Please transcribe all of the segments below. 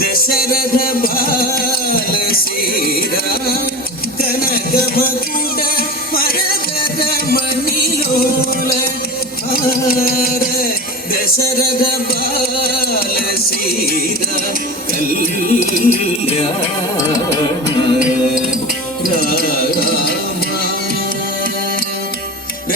దశరథ బాల శ్రీరామ కనక మకుడ వరదర మణిలోల హార దశరథ బాల శ్రీరామ కళ్యాణ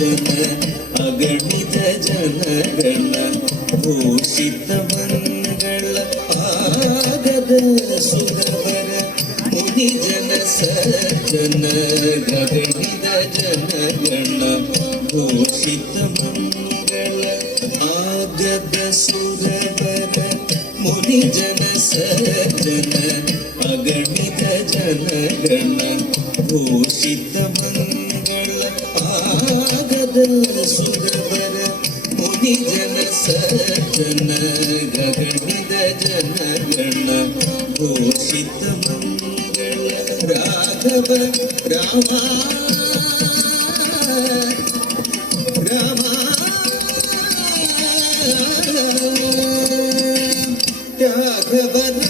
സജ്ജന അഗണിത ജനഗണ ഭൂഷിത മംഗള ആഗത സുരവര മുനിജന സജ്ജന അഗണിത ജനഗണ ഭൂഷിത മംഗള ആഗത സുരവര മുനിജന സജ്ജന അഗണിത ജനഗണ ഭൂഷിത മംഗള സുരവര മുനി ജന സജന ഗഗണ ജനഗണ ഘോഷിത മംഗള രാഘവ രാമ രാമ രാഘവ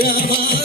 Rama